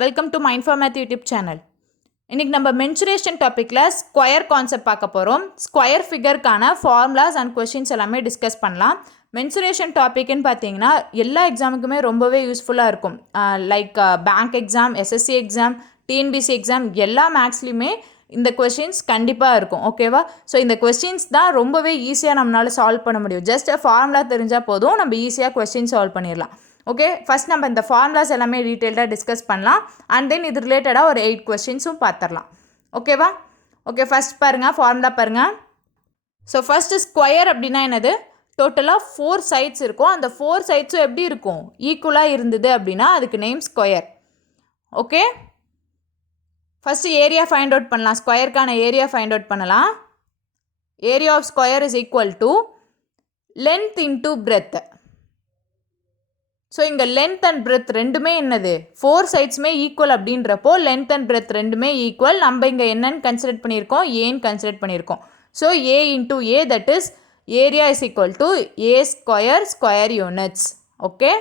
Welcome to Mind4 math YouTube channel. இன்றைக்கி நம்ம mensuration டாப்பிக்கில் ஸ்கொயர் கான்செப்ட் பார்க்க போகிறோம். ஸ்கொயர் ஃபிகருக்கான ஃபார்முலாஸ் அண்ட் கொஷின்ஸ் எல்லாமே டிஸ்கஸ் பண்ணலாம். மென்சுரேஷன் டாப்பிக்னு பார்த்தீங்கன்னா எல்லா எக்ஸாமுக்குமே ரொம்பவே யூஸ்ஃபுல்லாக இருக்கும். Like bank exam, SSC exam, TNPC exam எல்லா மேக்ஸ்லையுமே இந்த கொஷின்ஸ் கண்டிப்பாக இருக்கும். ஓகேவா? ஸோ இந்த கொஸ்டின்ஸ் தான் ரொம்பவே ஈஸியாக நம்மளால் சால்வ் பண்ண முடியும். ஜஸ்ட் ஃபார்முலா தெரிஞ்சால் போதும், நம்ம ஈஸியாக கொஸ்டின் சால்வ் பண்ணிடலாம். ஓகே, ஃபஸ்ட் நம்ம இந்த ஃபார்முலாஸ் எல்லாமே டீட்டெயில்டாக டிஸ்கஸ் பண்ணலாம். அண்ட் தென் இது ரிலேட்டடாக ஒரு 8 கொஸ்டின்ஸும் பார்த்துடலாம். ஓகேவா? ஓகே, ஃபஸ்ட் பாருங்கள், ஃபார்முலா பாருங்கள். ஸோ ஃபஸ்ட்டு ஸ்கொயர் அப்படின்னா என்னது? டோட்டலாக 4 சைட்ஸ் இருக்கும். அந்த 4 சைட்ஸும் எப்படி இருக்கும்? ஈக்குவலாக இருந்தது அப்படின்னா அதுக்கு name square. Okay, first area find out பண்ணலாம். ஸ்கொயருக்கான ஏரியா ஃபைண்ட் அவுட் பண்ணலாம். Area of square is equal to length into breadth. So இங்கே லென்த் அண்ட் பிரெத் ரெண்டுமே என்னது? 4 சைட்ஸுமே ஈக்குவல் அப்படின்றப்போ லென்த் அண்ட் பிரெத் ரெண்டுமே ஈக்குவல். நம்ம இங்கே என்னன்னு கன்சிடர் பண்ணியிருக்கோம்? ஏன்னு கன்சிடர் பண்ணியிருக்கோம். So A into A, that is area is equal to A square square units. Okay,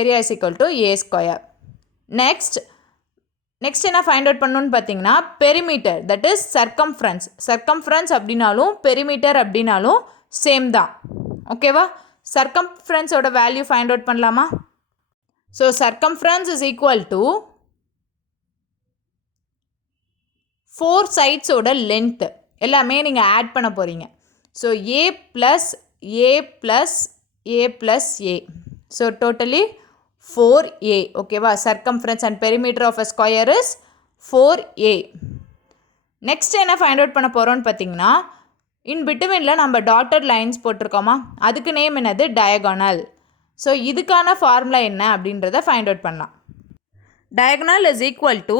area is equal to A square. Next என்ன ஃபைண்ட் அவுட் பண்ணணும்னு பார்த்தீங்கன்னா perimeter, that is circumference. Circumference அப்படின்னாலும் perimeter அப்படின்னாலும் same தான். ஓகேவா? சர்க்கம்ஃபரன்ஸோட value find out பண்ணலாமா? So circumference is equal to 4 சைட்ஸோட லென்த்து எல்லாமே நீங்கள் ஆட் பண்ண போகிறீங்க. So a plus a plus a plus a, so totally 4a. ஓகேவா? Circumference and perimeter of a square is 4a. Next என்ன ஃபைண்ட் அவுட் பண்ண போகிறோன்னு பார்த்தீங்கன்னா, இன் பிட்வீனில் நம்ம டாட்டட் லைன்ஸ் போட்டிருக்கோமா, அதுக்கு நேம் என்னது? டயகோனல். ஸோ இதுக்கான ஃபார்முலா என்ன அப்படின்றத ஃபைண்ட் அவுட் பண்ணலாம். Diagonal is equal to,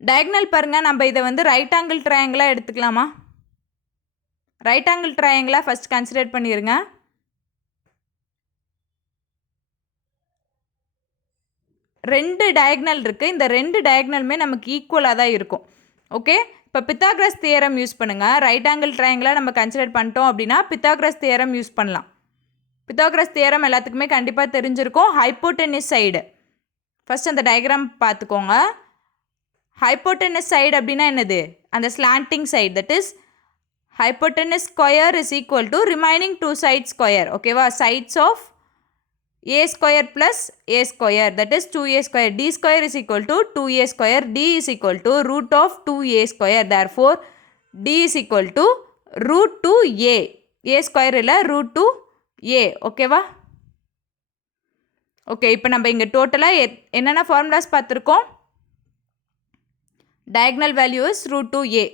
diagonal பாருங்கள், நம்ம இதை வந்து ரைட் ஆங்கிள் ட்ரையாங்கிளாக எடுத்துக்கலாமா? ரைட் ஆங்கிள் ட்ரையாங்கிளாக ஃபஸ்ட் கன்சிடர் பண்ணிடுங்க. ரெண்டு டயகனல் இருக்குது. இந்த 2 டயகனலுமே நமக்கு ஈக்குவலாக தான் இருக்கும். ஓகே, இப்போ பித்தாகரஸ் தியரம் யூஸ் பண்ணுங்கள். ரைட் ஆங்கிள் ட்ரையாங்கிளாக நம்ம கன்சிடர் பண்ணிட்டோம் அப்படின்னா பித்தாகரஸ் தியரம் யூஸ் பண்ணலாம். பித்தாகரஸ் தியரம் எல்லாத்துக்குமே கண்டிப்பாக தெரிஞ்சிருக்கும். ஹைப்போடென்னஸ் சைடு, ஃபஸ்ட் அந்த டயக்ராம் பார்த்துக்கோங்க. ஹைப்போடென்னஸ் சைடு அப்படின்னா என்னது? அந்த slanting side, that is hypotenuse square is equal to remaining 2 side square. ஓகேவா? Sides of a square plus a square, that is 2a square. D square is equal to 2a square. D is equal to root of 2a square. Therefore D is equal to root 2a. A square இல்லை root 2a. ஓகேவா? Okay, இப்போ நம்ம இங்கே டோட்டலாக என்னென்ன formulas பார்த்துருக்கோம்? Diagonal value is root 2a.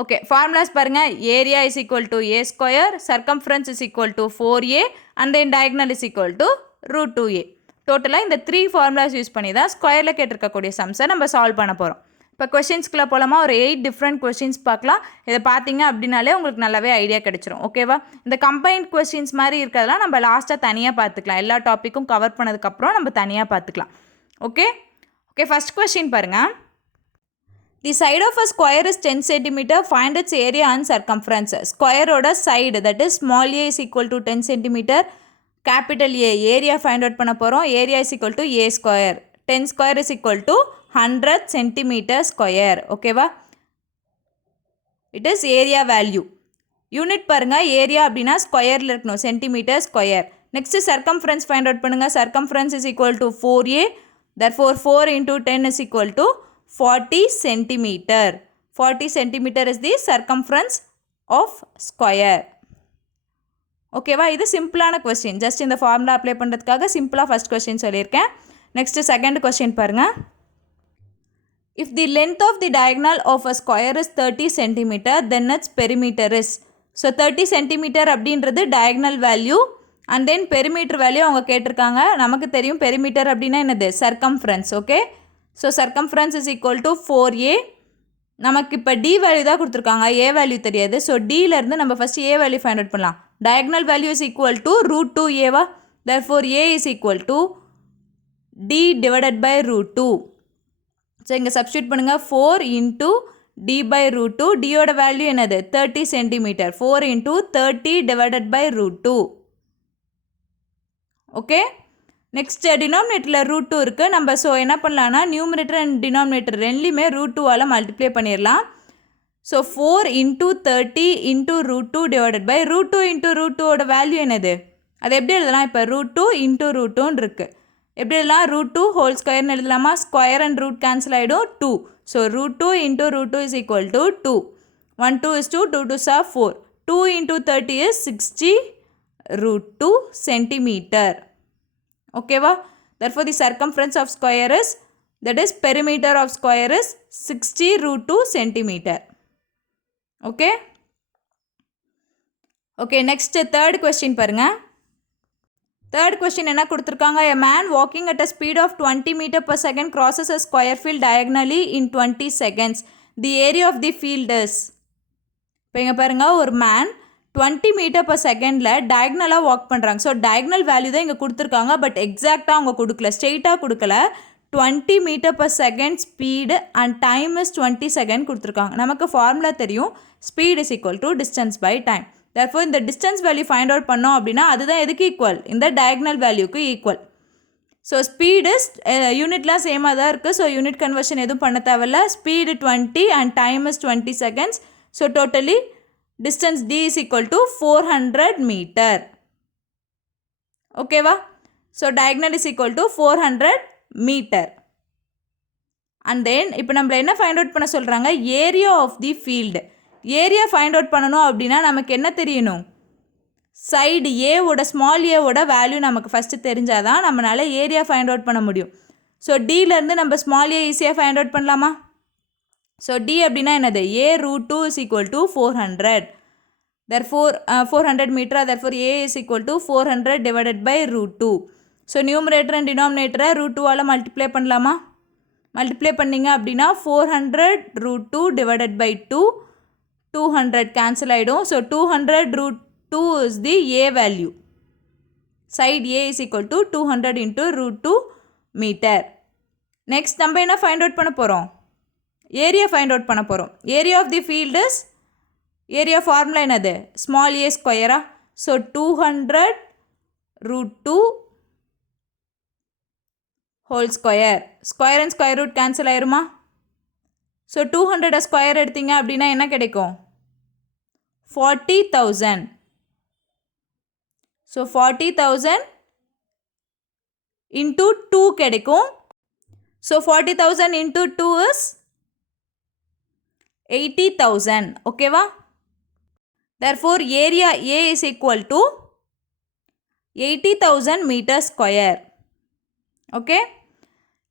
Okay, formulas பாருங்கள். Area is equal to A square, circumference is equal to 4a and then diagonal is equal to root 2a. டோட்டலாக இந்த 3 ஃபார்முலாஸ் யூஸ் பண்ணி தான் ஸ்கொயரில் கேட்டிருக்கக்கூடிய சம்ஸை நம்ம சால்வ் பண்ண போகிறோம். இப்போ கொஷின்ஸ்குள்ளே போலாமா? ஒரு 8 டிஃப்ரெண்ட் கொஷின்ஸ் பார்க்கலாம். இதை பார்த்தீங்க அப்படின்னாலே உங்களுக்கு நல்லாவே ஐடியா கிடச்சிரும். ஓகேவா? இந்த கம்பைன்ட் கொஷின்ஸ் மாதிரி இருக்கிறதெல்லாம் நம்ம லாஸ்ட்டாக தனியாக பார்த்துக்கலாம். எல்லா டாப்பிக்கும் கவர் பண்ணதுக்கப்புறம் நம்ம தனியாக பார்த்துக்கலாம். ஓகே, ஃபஸ்ட் கொஷின் பாருங்கள். The side of a square is 10 cm. Find its area and circumference. Square oda side, that is small a is equal to 10 cm. Capital A, area find out பண்ண போகிறோம். Area is equal to a square. 10 square is equal to 100 cm square. ஓகேவா? It is area value. Unit பாருங்கள். Area அப்படின்னா ஸ்கொயரில் இருக்கணும், centimetre square. Next circumference find out பண்ணுங்கள். Circumference is equal to 4a. therefore 4 into 10 is equal to 40 centimeter. 40 centimeter is the circumference of square. ஓகேவா? இது சிம்பிளான question. Just இந்த formula apply பண்ணுறதுக்காக சிம்பிளாக ஃபஸ்ட் கொஸ்டின் சொல்லியிருக்கேன். நெக்ஸ்ட்டு செகண்ட் கொஸ்டின் பாருங்கள். If the length of the diagonal of a square is 30 centimeter, then its perimeter is. So 30 centimeter அப்படின்றது diagonal value and then perimeter value அவங்க கேட்டிருக்காங்க. நமக்கு தெரியும் பெரிமீட்டர் அப்படின்னா என்னது? Circumference. Okay, so circumference is equal to 4a. நமக்கு இப்போ D value தான் கொடுத்துருக்காங்க, ஏ வேல்யூ தெரியாது. ஸோ டியிலேருந்து நம்ம first A value find out பண்ணலாம். Diagonal value is equal to root 2a. therefore a is equal to d divided by root 2. So இங்கே substitute பண்ணுங்கள். 4 into d by root 2. டியோட value என்னது? 30 cm. 4 into 30 divided by root 2. Okay, next டினாமினேட்டரில் root two இருக்குது. நம்ம so என்ன பண்ணலான்னா numerator and denominator ரெண்டுலேயுமே ரூட் டூவால் மல்டிப்ளை பண்ணிடலாம். So 4 × 30 × root two divided by root two × root டூவோட வேல்யூ என்னது? அது எப்படி எழுதலாம்? இப்போ ரூட் டூ × ரூட் டூன்னு இருக்குது. எப்படி எழுதலாம்? ரூட் டூ ஹோல் ஸ்கொயர்னு எழுதலாமா? ஸ்கொயர் அண்ட் ரூட் கேன்சல் ஆகிடும் 2. So root two × root two is equal to 2. 1 2 is 2, 2 2s are 4. 2 × 30 is 60 root 2 centimeter. ஓகேவா? Therefore the circumference of square is, that is perimeter of square is 60 root 2 centimeter. Okay? Okay, next third question பாருங்க. Third question என்ன கொடுத்திருக்காங்க? A man walking at a speed of 20 meter per second crosses a square field diagonally in 20 seconds. The area of the field is. இப்போ இங்கே பாருங்கள், ஒரு man 20 meter per செகண்டில் டயக்னலாக walk பண்ணுறாங்க. So diagonal value தான் இங்கே கொடுத்துருக்காங்க. பட் எக்ஸாக்டாக அவங்க கொடுக்கல, ஸ்ட்ரெயிட்டாக கொடுக்கல. 20 meter per second speed and time is 20 second கொடுத்துருக்காங்க. நமக்கு ஃபார்முலா தெரியும், speed is equal to distance by time. therefore இந்த டிஸ்டன்ஸ் வேல்யூ ஃபைண்ட் அவுட் பண்ணோம் அப்படின்னா அதுதான் எதுக்கு ஈக்குவல்? இந்த டயக்னல் வேல்யூக்கு ஈக்குவல். ஸோ ஸ்பீடு யூனிட்லாம் சேமாக தான் இருக்குது. ஸோ யூனிட் கன்வர்ஷன் எதுவும் பண்ண தேவையில்ல. Speed 20 and time is 20 seconds. So totally distance D is equal to 400 meter. Okay va? So diagonal is equal to 400 meter. And then இப்போ நம்மள என்ன find out பண்ண சொல்கிறாங்க? Area of the field. Area find out பண்ணணும் அப்படின்னா நமக்கு என்ன தெரியணும்? சைடு A ஓட ஸ்மால் A ஓட வேல்யூ நமக்கு ஃபஸ்ட்டு தெரிஞ்சாதான் நம்மளால் ஏரியா ஃபைண்ட் அவுட் பண்ண முடியும். ஸோ Dலேருந்து நம்ம ஸ்மால் A ஈஸியாக ஃபைண்ட் அவுட் பண்ணலாமா? ஸோ D அப்படின்னா என்னது? A root 2 is equal to 400. Therefore 400 meter. Therefore A is equal to 400 divided by root 2. So numerator and டினாமினேட்டரை ரூட் டூவால் மல்டிப்ளை பண்ணலாமா? மல்டிப்ளை பண்ணிங்க அப்படின்னா 400 root 2 divided by 2, 200 கேன்சல் ஆகிடும். So 200 root 2 is the A value. Side A is equal to 200 into root 2 meter. Next நம்ம என்ன find out பண்ண போகிறோம்? ஏரியா ஃபைண்ட் அவுட் பண்ண போகிறோம். Area of the field is, area formula என்னது? Small a ஸ்கொயரா? So 200 root 2 whole square. Square and square root cancel ஆயிருமா? So 200 square எடுத்தீங்க அப்படின்னா என்ன கிடைக்கும்? 40,000. ஸோ 40,000 into 2 கிடைக்கும். So 40,000 into 2 is 80,000. ஓகேவா? therefore area A is equal to 80,000 meter square. Okay,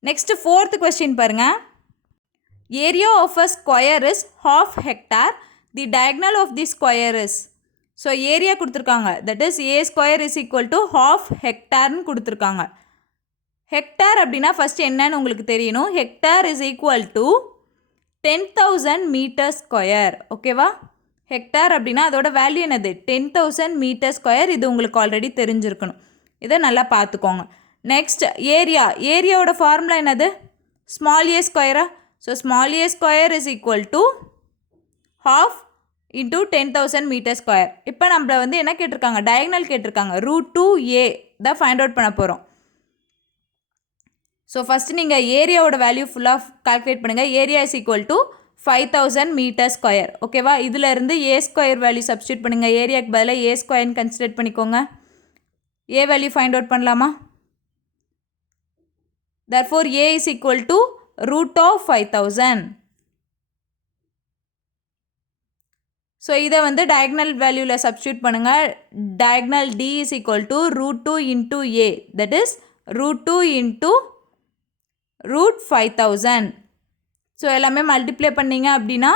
next fourth question பாருங்க. area of a square is half hectare. The diagonal of the square is. So area கொடுத்துருக்காங்க, that is A square is equal to half hectareன்னு கொடுத்துருக்காங்க. Hectare அப்படின்னா first என்னன்னு உங்களுக்கு தெரியணும். Hectare is equal to 10,000 metre square. ஓகேவா? Hectare அப்படின்னா அதோட வேல்யூ என்னது? 10,000 மீட்டர் ஸ்கொயர். இது உங்களுக்கு ஆல்ரெடி தெரிஞ்சிருக்கணும். இதை நல்லா பார்த்துக்கோங்க. Next area. ஏரியாவோட ஃபார்முலா என்னது? ஸ்மால் ஏ ஸ்கொயரா? So small a square is equal to half into 10,000 metre square. இப்போ நம்மள வந்து என்ன கேட்டிருக்காங்க? டயக்னல் கேட்டிருக்காங்க. ரூட் 2A தான் ஃபைண்ட் அவுட் பண்ண போகிறோம். ஸோ ஃபஸ்ட்டு நீங்கள் ஏரியாவோட வேல்யூ ஃபுல்லாக கால்குலேட் பண்ணுங்கள். Area is equal to 5,000 meter square. ஓகேவா? இதிலேருந்து ஏ ஸ்கொயர் வேல்யூ சப்ஸ்டியூட் பண்ணுங்கள். ஏரியாவுக்கு பதிலாக ஏ ஸ்கொயர்னு கன்சிடர் பண்ணிக்கோங்க. ஏ வேல்யூ ஃபைண்ட் அவுட் பண்ணலாமா? therefore A is equal to root of 5,000. So இதை வந்து டயக்னல் வேல்யூவில் சப்ஸ்டியூட் பண்ணுங்கள். Diagonal D is equal to root 2 into A, that is root 2 into root 5,000. So எல்லாமே மல்டிப்ளை பண்ணிங்க அப்படின்னா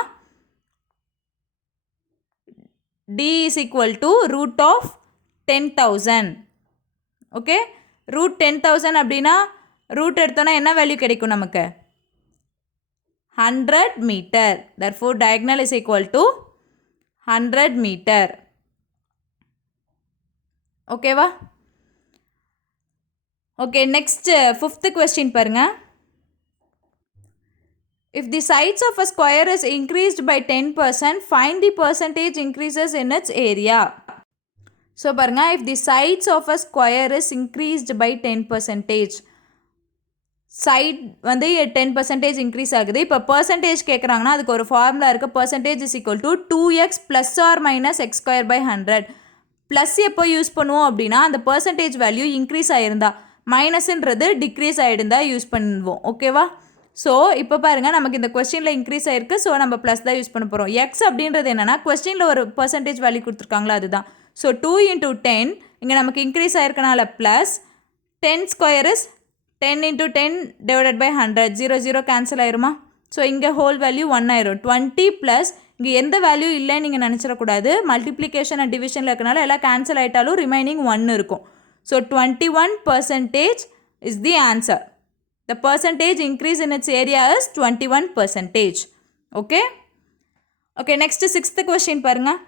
D is equal to root of 10,000. ஓகே, root 10,000 அப்படின்னா root எடுத்தோன்னா என்ன வேல்யூ கிடைக்கும் நமக்கு? 100 meter. therefore diagonal is equal to 100 meter. ஓகேவா? ஓகே, நெக்ஸ்ட் ஃபிஃப்த் கொஸ்டின் பாருங்க. If the sides of a square is increased by 10%, find the percentage increases in its area. So பாருங்கள், if the sides of a square is increased by 10%, side வந்து 10% increase ஆகுது. இப்போ percentage கேட்குறாங்கன்னா அதுக்கு ஒரு formula இருக்குது. Percentage is equal to 2x plus or minus x square by 100. Plus எப்போ use பண்ணுவோம் அப்படின்னா அந்த பர்சன்டேஜ் வேல்யூ இன்க்ரீஸ் ஆகிருந்தா, மைனஸ்ன்றது டிக்ரீஸ் ஆகிருந்தா யூஸ் பண்ணுவோம். ஓகேவா? ஸோ இப்போ பாருங்கள், நமக்கு இந்த கொஸ்டினில் இன்க்ரீஸ் ஆகிருக்கு. ஸோ நம்ம ப்ளஸ் தான் யூஸ் பண்ண போகிறோம். எக்ஸ் அப்படின்றது என்னென்னா கொஸ்டினில் ஒரு பர்சன்டேஜ் வேல்யூ கொடுத்துருக்காங்களா அதுதான். ஸோ 2 × 10 இங்கே நமக்கு இன்க்ரீஸ் ஆகிருக்கனால plus 10 square is 10 × 10 divided by 100. 0 0 cancel ஆயிருமா? ஸோ இங்கே ஹோல் வேல்யூ 1 ஆயிரும். 20 ப்ளஸ் இங்கே எந்த வேல்யூ இல்லைன்னு நீங்கள் நினச்சிடக்கூடாது. மல்டிப்ளிகேஷன் அண்ட் டிவிஷனில் இருக்கனால எல்லாம் கேன்சல் ஆகிட்டாலும் ரிமைனிங் 1 இருக்கும். So 21% is the answer. The percentage increase in it's area is 21%. Okay okay, next 6th question பாருங்கள்.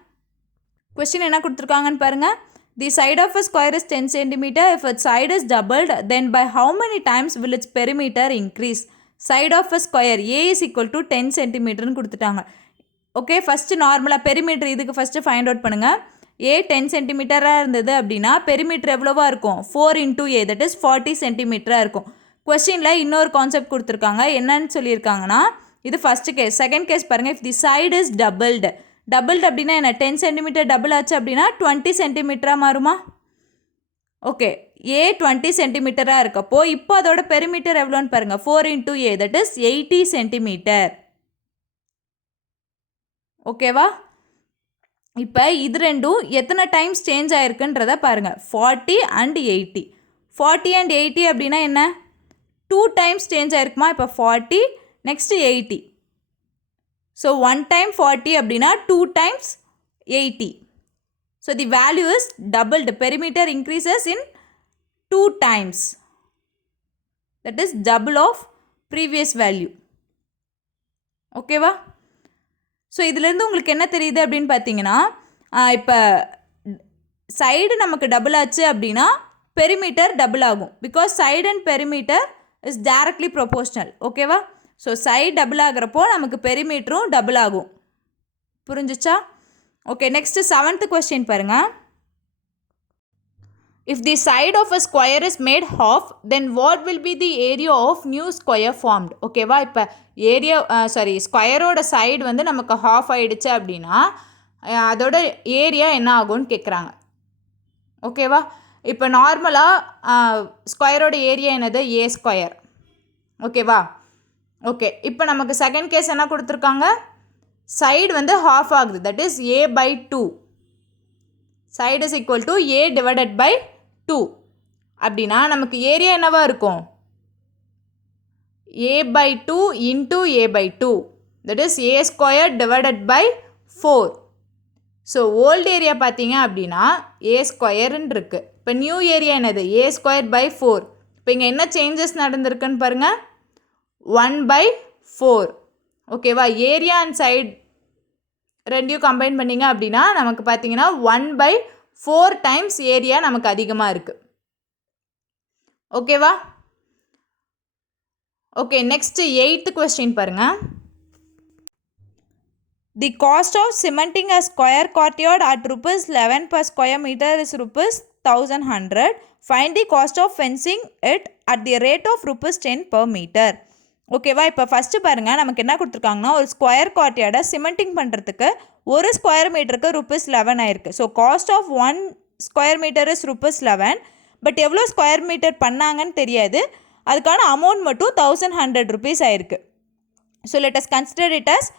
கொஸ்டின் என்ன கொடுத்துருக்காங்கன்னு பாருங்கள். The side of a square is 10 cm. If its side is doubled, then by how many times will its perimeter increase? Side of a square A is equal to 10 cm கொடுத்துட்டாங்க. Okay, first நார்மலாக perimeter இதுக்கு first find out பண்ணுங்கள். A 10 cm இருந்தது அப்படின்னா perimeter எவ்வளோவா இருக்கும்? 4 × A, that is 40 cm இருக்கும். கொஸ்டினில் இன்னொரு கான்செப்ட் கொடுத்துருக்காங்க. என்னன்னு சொல்லியிருக்காங்கன்னா, இது ஃபஸ்ட்டு கேஸ். செகண்ட் கேஸ் பாருங்கள். If the side is doubled, doubled அப்படின்னா என்ன? 10 cm டபுள் ஆச்சு அப்படின்னா 20 cm மாறுமா? ஓகே, ஏ 20 cm இருக்கப்போ இப்போ அதோட பெரிமீட்டர் எவ்வளோன்னு பாருங்கள். 4 × A, that is 80 cm. ஓகேவா? இப்போ இது ரெண்டும் எத்தனை டைம்ஸ் சேஞ்ச் ஆகிருக்குன்றத பாருங்கள். 40 and 80. 40 and 80 அப்படின்னா என்ன? 2 டைம்ஸ் சேஞ்ச் ஆகிருக்குமா? இப்போ 40 நெக்ஸ்ட்டு 80. So 1 time 40 அப்படின்னா 2 times 80. So the value is doubled. Perimeter increases in 2 times. That is double of previous value. ஓகேவா? ஸோ இதிலேருந்து உங்களுக்கு என்ன தெரியுது அப்படின்னு பார்த்தீங்கன்னா, இப்போ சைடு நமக்கு டபுள் ஆச்சு அப்படின்னா பெரிமீட்டர் டபுள் ஆகும். Because side and perimeter is directly proportional. ஓகேவா? ஸோ சைடு டபுள் ஆகிறப்போ நமக்கு பெரிமீட்டரும் டபுள் ஆகும். புரிஞ்சிச்சா? ஓகே, நெக்ஸ்ட்டு 7th கொஸ்டின் பாருங்கள். If the side of a square is made half, then what will be the area of new square formed? ஓகேவா? இப்போ ஸ்கொயரோட சைடு வந்து நமக்கு ஹாஃப் ஆகிடுச்சு அப்படின்னா அதோட ஏரியா என்ன ஆகும்னு கேட்குறாங்க. ஓகேவா? இப்போ நார்மலாக ஸ்கொயரோட ஏரியா என்னது? ஏ ஸ்கொயர். ஓகேவா? ஓகே, இப்போ நமக்கு செகண்ட் கேஸ் என்ன கொடுத்துருக்காங்க? சைடு வந்து ஹாஃப் ஆகுது. That is A/2. Side is equal to A divided by 2. அப்படின்னா நமக்கு ஏரியா என்னவா இருக்கும்? A/2 into A/2. That is A square divided by 4. So old area பார்த்தீங்க அப்படின்னா A ஸ்கொயர்ன்னு இருக்குது. இப்போ நியூ ஏரியா என்னது? A square by 4. இப்போ இங்கே என்ன சேஞ்சஸ் நடந்திருக்குன்னு பாருங்கள். 1/4. ஓகேவா? ஏரியா அண்ட் சைடு ரெண்டையும் கம்பைன் பண்ணிங்க அப்படின்னா நமக்கு பார்த்தீங்கன்னா 1/4 டைம்ஸ் ஏரியா நமக்கு அதிகமாக இருக்குது. ஓகேவா? ஓகே, நெக்ஸ்ட்டு 8th கொஸ்டின் பாருங்கள். The cost of cementing a square courtyard at ₹11 per square meter is ₹1100. Find the cost of fencing it at the rate of ₹10 per meter. ஓகேவா? இப்போ ஃபஸ்ட்டு பாருங்கள், நமக்கு என்ன கொடுத்துருக்காங்கன்னா, ஒரு ஸ்கொயர் கார்ட்யார்டை சிமெண்டிங் பண்ணுறதுக்கு ஒரு ஸ்கொயர் மீட்டருக்கு ₹11 ஆயிருக்கு. So cost of 1 square metre is ₹11. But எவ்வளோ ஸ்கொயர் மீட்டர் பண்ணாங்கன்னு தெரியாது. அதுக்கான அமௌண்ட் மட்டும் ₹1100 ஆயிருக்கு. So let us consider it as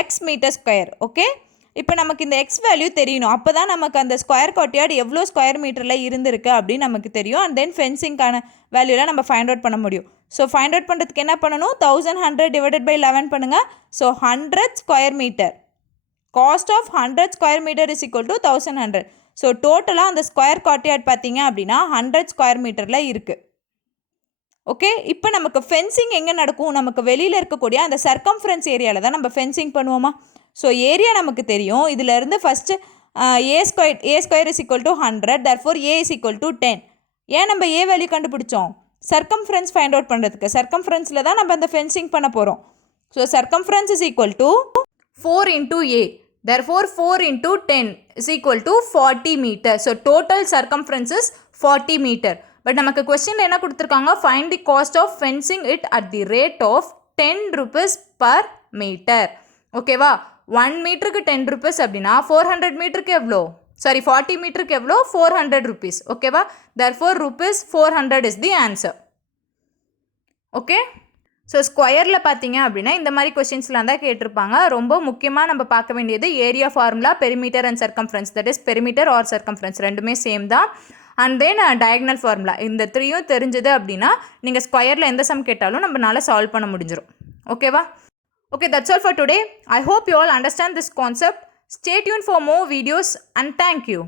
x metre square. Okay, இப்போ நமக்கு இந்த எக்ஸ் வேல்யூ தெரியணும். அப்போ தான் நமக்கு அந்த ஸ்கொயர் கார்ட்யார்டு எவ்வளோ ஸ்கொயர் மீட்டரில் இருந்திருக்கு அப்படின்னு நமக்கு தெரியும். அண்ட் தென் ஃபென்சிங்கான வேல்யூலாம் நம்ம ஃபைண்ட் அவுட் பண்ண முடியும். ஸோ ஃபைண்ட் அவுட் பண்ணுறதுக்கு என்ன பண்ணணும்? 1100 டிவைடட் பை 11 பண்ணுங்கள். So 100 square meter. Cost of 100 square metre is equal to 1100. So டோட்டலாக அந்த ஸ்கொயர் கார்ட்யார்ட் பார்த்தீங்க அப்படின்னா 100 ஸ்கொயர் மீட்டரில் இருக்குது. ஓகே, இப்போ நமக்கு ஃபென்சிங் எங்கே நடக்கும்? நமக்கு வெளியில் இருக்கக்கூடிய அந்த சர்க்கம்ஃபரன்ஸ் ஏரியாவில் தான் நம்ம ஃபென்சிங் பண்ணுவோமா? ஸோ ஏரியா நமக்கு தெரியும். இதிலேருந்து first A square is equal to 100. therefore A is equal to 10. ஏன் நம்ம ஏ வேல்யூ கண்டுபிடிச்சோம்? சர்க்கம்ஃபரன்ஸ் ஃபைண்ட் அவுட் பண்ணுறதுக்கு. சர்க்கம்ஃபரன்ஸில் தான் நம்ம அந்த ஃபென்சிங் பண்ண போகிறோம். So circumference is equal to 4 × A. Therefore, 4 into 10 is equal to 40 meter. So, total circumference is 40 meter. But நமக்கு question என்ன கொடுத்திருக்காங்க? Find the cost of fencing it at the rate of 10 rupees per meter. ஓகேவா? 1 மீட்டருக்கு 10 rupees அப்படின்னா 400 மீட்டருக்கு எவ்வளோ? Sorry 40 மீட்டருக்கு எவ்வளோ? 400 rupees. ஓகேவா? Therefore, rupees 400 is the answer. ஓகே? ஸோ ஸ்கொயரில் பார்த்தீங்க அப்படின்னா இந்த மாதிரி கொஷின்ஸ்லாம் தான் கேட்டிருப்பாங்க. ரொம்ப முக்கியமாக நம்ம பார்க்க வேண்டியது area formula, perimeter and circumference, that is perimeter or circumference ரெண்டுமே சேம் தான். அண்ட் தென் டயக்னல் ஃபார்முலா, இந்த த்ரீயும் தெரிஞ்சது அப்படின்னா நீங்கள் ஸ்கொயரில் எந்த சம் கேட்டாலும் நம்மளால சால்வ் பண்ண முடிஞ்சிடும். ஓகேவா? Okay, that's all for today. I hope you all understand this concept. Stay tuned for more videos and thank you.